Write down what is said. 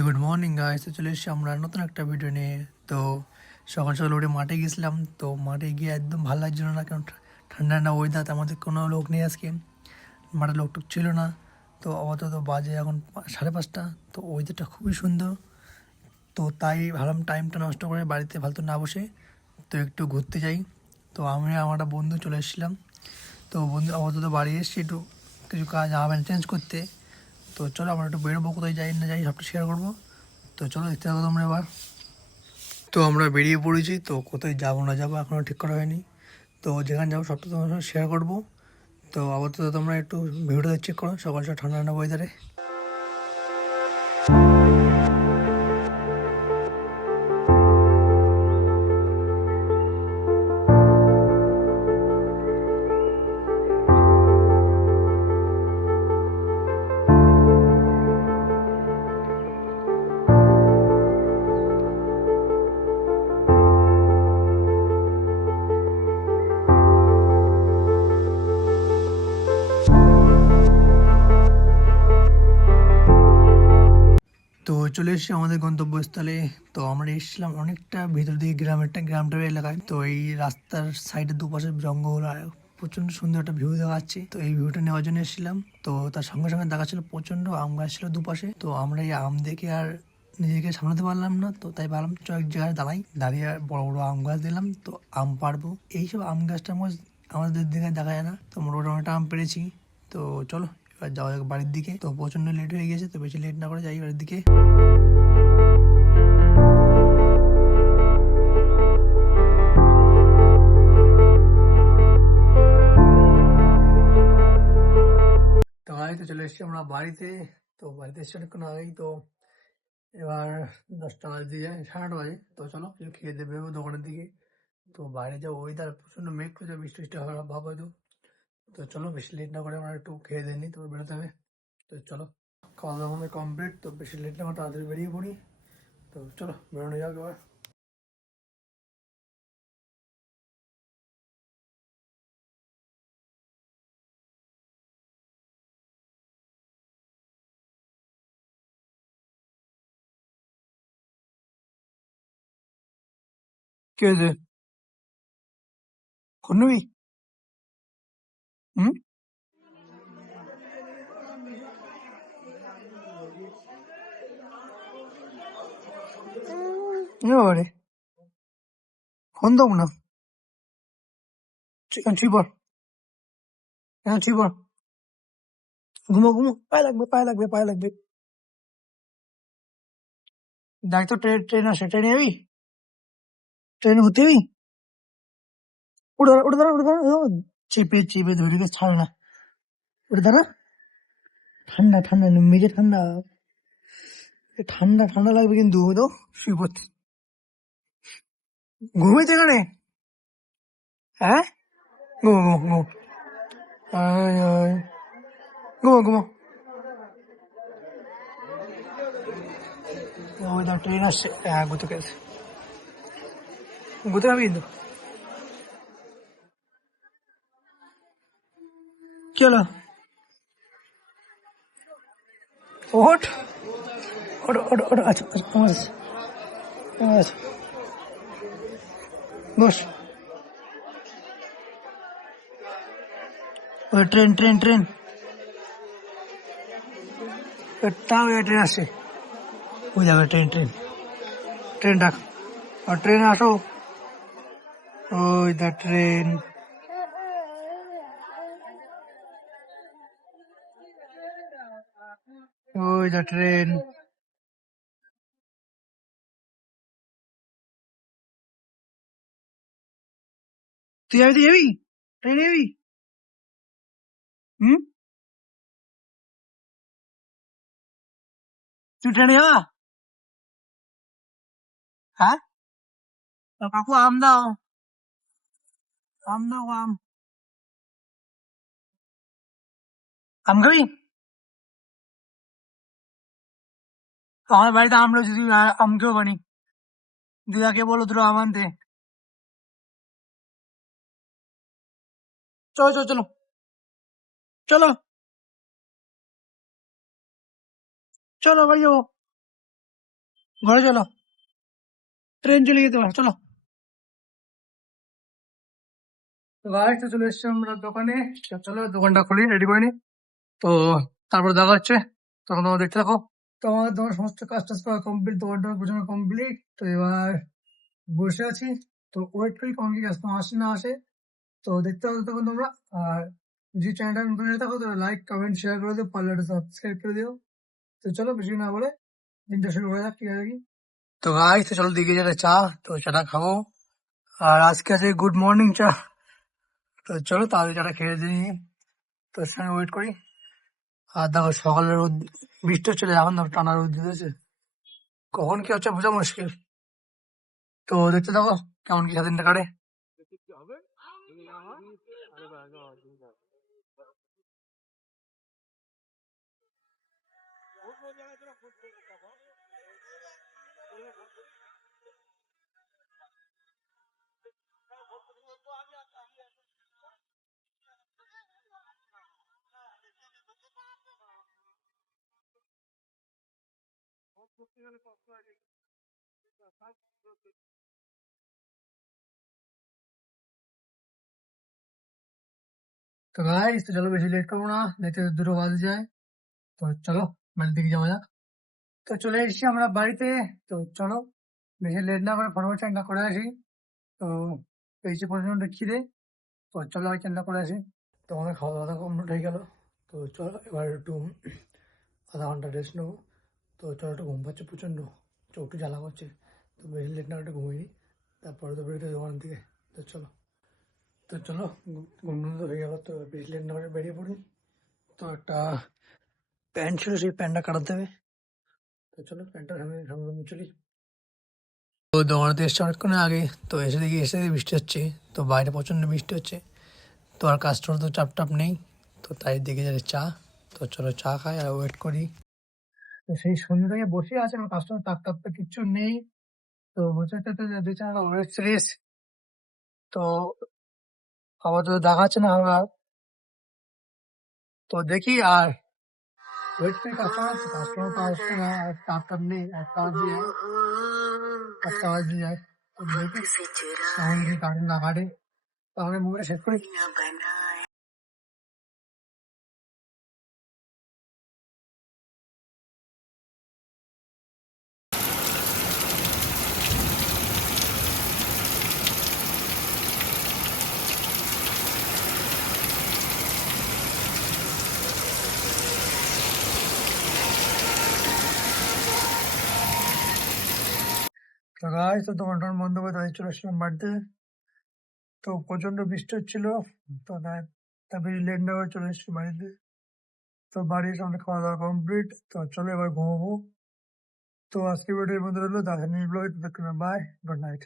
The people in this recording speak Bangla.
গুড মর্নিং গাইস, তো চলে এসেছি আমরা নতুন একটা ভিডিও নিয়ে। তো সকাল সকাল উঠে মাঠে গেছিলাম। তো মাঠে গিয়ে একদম ভালো লাগছিল না, কারণ ঠান্ডা ঠান্ডা ওয়েদার, আমাদের কোনো লোক নেই আজকে, মাঠে লোক টুক ছিল না। তো অত বাজে এখন 5:30। তো ওয়েদারটা খুবই সুন্দর। তো তাই ভাবলাম টাইমটা নষ্ট করে বাড়িতে ফালতু না বসে তো একটু ঘুরতে যাই। তো আমি আর আমার একটা বন্ধু চলে এসেছিলাম। তো বন্ধু আপাতত বাড়ি এসেছি একটু কিছু কাজ চেঞ্জ করতে। তো চলো আমরা একটু বেরোবো, কোথায় যাই না যাই সবটা শেয়ার করবো। তো চলো দেখতে থাকো তোমরা এবার। তো আমরা বেরিয়ে পড়েছি, তো কোথায় যাবো না যাবো এখনও ঠিক করা হয়নি। তো যেখানে যাবো সবটা তোমার সঙ্গে শেয়ার করবো। তো আপাতত তোমরা একটু ভিডিওটা চেক করো, সকাল সকাল ঠান্ডা ঠান্ডা ওয়েদারে। তো চলে এসেছি আমাদের গন্তব্যস্থলে। তো আমরা এসেছিলাম অনেকটা ভিতর দিকে, গ্রামটার এলাকায়। তো এই রাস্তার সাইডে দুপাশে জঙ্গল আর প্রচন্ড সুন্দর একটা ভিউ দেখা যাচ্ছে। তো এই ভিউটা নেওয়ার জন্য এসেছিলাম। তো তার সঙ্গে সঙ্গে দেখা ছিল প্রচন্ড আম গাছ ছিল দুপাশে। তো আমরা এই আম দেখে আর নিজেকে সামলাতে পারলাম না। তো তাই ভাবলাম চ এক জায়গায় দাঁড়িয়ে বড় বড় আম গাছ দিলাম, তো আম পারবো। এইসব আম গাছটা আমাদের দিকে দেখা যায় না। তো মোটামুটি অনেকটা আম পেরেছি। তো চলো এবার যাওয়া যাক বাড়ির দিকে। তো প্রচন্ড লেট হয়ে গেছে, তো বেশি লেট না করে যাই বাড়ির দিকে। তো তো চলে এসেছি আমরা বাড়িতে। তো বাড়িতে এসেছি অনেকক্ষণ আগেই। তো এবার 10টা বাজে, 9:30 বাজে। তো চলো কিছু খেয়ে দেবে দোকানের দিকে। তো বাইরে যা ওয়েদার, প্রচন্ড মেঘ করেছে, বৃষ্টি টিষ্টি হওয়ার ভাব হয়তো। তো চলো বেশি লেট না করে আমরা একটু খেয়ে দিয়ে নিই, তো বেরোতে হবে। তো চলো, খাওয়া দাওয়া আমাদের কমপ্লিট। তো বেশি লেট না করে তাড়াতাড়ি বেরিয়ে পড়ি। তো চলো বেরোনো যাক এবার। কি হয়েছে? ফোন নিবি? হুম, বাবারে, ফোন দেবো না? ছুঁই পড়, ছুঁই পড়। ঘুমো ঘুমো, পায়ে লাগবে, পায়ে লাগবে, পায়ে লাগবে। দেখ তো ট্রেন ট্রেন আসে, ট্রেনে যাবি? ট্রেনে ঘুরতে যাবি? উঠে দাঁড়া, উঠে দাঁড়া, উঠে দাঁড়া। চেপে চেপে ধরে রেখে ছাড়ে না। উঠে দাঁড়া। ঠান্ডা ঠান্ডা, মেঝে ঠান্ডা। ঠান্ডা ঠান্ডা লাগবে কিন্তু। তো শুয়ে পড়তে, ঘুমাইতে এখানে? হ্যাঁ, ঘুমো ঘুমো ঘুমো। আয় আয়, ঘুমো ঘুমো। ওই দাও ট্রেন আসছে, হ্যাঁ ঘুরতে গেছে। ঘুরতে যাবি কিন্তু? কি হলো? ওঠ, ওঠ ওঠ ওঠ। আচ্ছা আচ্ছা, আমার আছে, আমার আছে। বস। ওই ট্রেন ট্রেন ট্রেন, তাও ট্রেন আসছে। ওই যাবে ট্রেন ট্রেন, ট্রেন ডাক। আর ট্রেনে আসো। ওই দা ট্রেন, ওই দা ট্রেন। তুই যাবি, তুই যাবি ট্রেনে যাবি? হুম, তুই ট্রেনে যাবা? হ্যাঁ, কাকু আম দাও, আম দাও, আম। আম খাবি? আমার বাড়িতে আম রয়েছে, তুই আম খেও বানি। দিদাকে বলো দুটো আম আনতে। চলো চলো চলো, চলো চলো বাড়ি যাবো। ঘরে চলো, ট্রেন চলে যেতে পারে, চলো। তো গাইস তো চলে এসেছি আমরা দোকানে। তো চলো দোকানটা খুলি, রেডি করে নি। তো তারপর দেখা হচ্ছে, তখন তোমরা দেখতে থাকো। তো আমাদের দোকান সমস্ত কাজ টাজ করা কমপ্লিট, দোকানটা বোঝানো কমপ্লিট। তো এবার বসে আছি, তো ওয়েট করি কখন কি কাস্টমার আসে না আসে। তো দেখতে হবে তখন তোমরা। আর যে চ্যানেলটা নতুন হয়ে থাকো তো লাইক কমেন্ট শেয়ার করে দিও, পারলে সাবস্ক্রাইব করে দিও। তো চলো বেশি না বলে দিনটা শুরু করা যাক, ঠিক আছে কি। তো গাইস তো চলো দিকে যেটা চা, তো চাটা খাবো। আর আজকে আছে গুড মর্নিং চা। তো চলো তাহলে চাটা খেয়ে দিই, তোর সঙ্গে ওয়েট করি। আর দেখো সকালের রোদ, বৃষ্টি হচ্ছিল, এখন দেখো টানা রোদ দিতেছে, কখন কি হচ্ছে বোঝা মুশকিল। তো দেখতে থাকো কেমন কি সারাদিনটা কাটে। তো গাইস তো চলো বেশি লেট করবো না, দেখতে দুটো বাজে যায়। তো চলো বাড়ির দিকে যাওয়া যাক। তো চলে এসেছি আমরা বাড়িতে। তো চলো বেশি লেট না করে ফটাফট চানটা করে আসি। তো পেয়েছি প্রচন্ড খিদে। তো চলো ওই চানটা করে আসি। তো আমাদের খাওয়া দাওয়া কমপ্লিট হয়ে গেল। তো চলো এবার একটু আধা ঘন্টা রেস্ট নেবো। তো চলো একটু ঘুম পাচ্ছে প্রচণ্ড, চোখ একটু জ্বালা করছে। তো বেশি লেট না একটু ঘুমিয়ে নিই, তারপরে তো বেরোতে দোকান থেকে। তো চলো, তো চলো ঘুম তো হয়ে গেল, তো বেশি লেট না করে বেরিয়ে পড়ি। তো একটা প্যান্ট ছিল, সেই প্যান্টটা কাটাতে হবে। তো চলো প্যান্টটা সামনে চলি। তো দোকানেতে এসছে অনেকক্ষণ আগে। তো এসে দেখি বৃষ্টি হচ্ছে। তো বাইরে প্রচণ্ড বৃষ্টি হচ্ছে। তো আর কাস্টমার তো চাপ টাপ নেই। তো তাই দিকে যাচ্ছে চা। তো চলো চা খাই আর ওয়েট করি। তো সেই সন্ধ্যে থেকে বসে আছে, আমার কাস্টমার তাক টাপ তো কিচ্ছু নেই। তো বসে থাকতে দেখছি একটা ওয়েব সিরিজ। তো আপাতত দেখাচ্ছে না আমার। তো দেখি আর ওয়েট করি কাস্টমার, কাস্টমার তো আসছে না, আর টাপ টাপ নেই, একটা বাজে যায়, একটা বাজে যায়। তো দেখি তখন যদি কারেন্ট না কাটে তাহলে মুভিটা শেষ করি। তো গাইস তো দোকান টোকান বন্ধ করে তাদের চলে আসলাম বাড়িতে। তো প্রচন্ড বৃষ্টি হচ্ছিল। তো তারপরে লেট না করে চলে এসেছি বাড়িতে। তো বাড়ির সামনে খাওয়া দাওয়া কমপ্লিট। তো চলো এবার ঘুমাবো। তো আজকে ভিডিও এই পর্যন্ত রইলো, দেখা নেই ব্লগে, বাই, গুড নাইট।